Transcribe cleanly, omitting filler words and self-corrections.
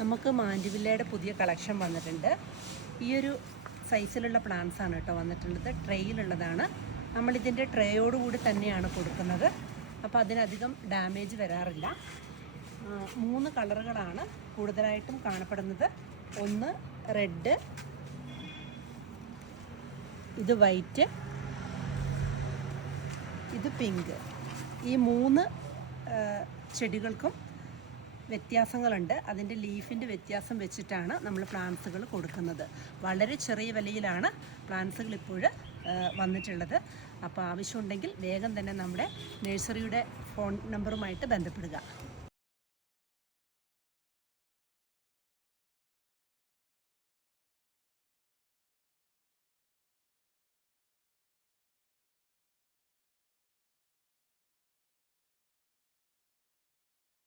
നമുക്ക് മാൻഡിവില്ലയുടെ പുതിയ കളക്ഷൻ വന്നിട്ടുണ്ട്. ഈ ഒരു സൈസിലുള്ള പ്ലാന്റ്സ് ആണ് കേട്ടോ വന്നിട്ടുള്ളത്. ട്രേയിലുള്ളതാണ്. നമ്മളിതിൻ്റെ ട്രേയോടുകൂടി തന്നെയാണ് കൊടുക്കുന്നത്. അപ്പോൾ അതിനധികം ഡാമേജ് വരാറില്ല. 3 കളറുകളാണ് കൂടുതലായിട്ടും കാണപ്പെടുന്നത്. ഒന്ന് റെഡ്, ഇത് വൈറ്റ്, ഇത് പിങ്ക്. ഈ 3 ചെടികൾക്കും വ്യത്യാസങ്ങളുണ്ട്. അതിൻ്റെ ലീഫിൻ്റെ വ്യത്യാസം വെച്ചിട്ടാണ് നമ്മൾ പ്ലാന്റ്സുകൾ കൊടുക്കുന്നത്. വളരെ ചെറിയ വിലയിലാണ് പ്ലാന്റ്സുകൾ ഇപ്പോൾ വന്നിട്ടുള്ളത്. അപ്പോൾ ആവശ്യമുണ്ടെങ്കിൽ വേഗം തന്നെ നമ്മുടെ നഴ്സറിയുടെ ഫോൺ നമ്പറുമായിട്ട് ബന്ധപ്പെടുക.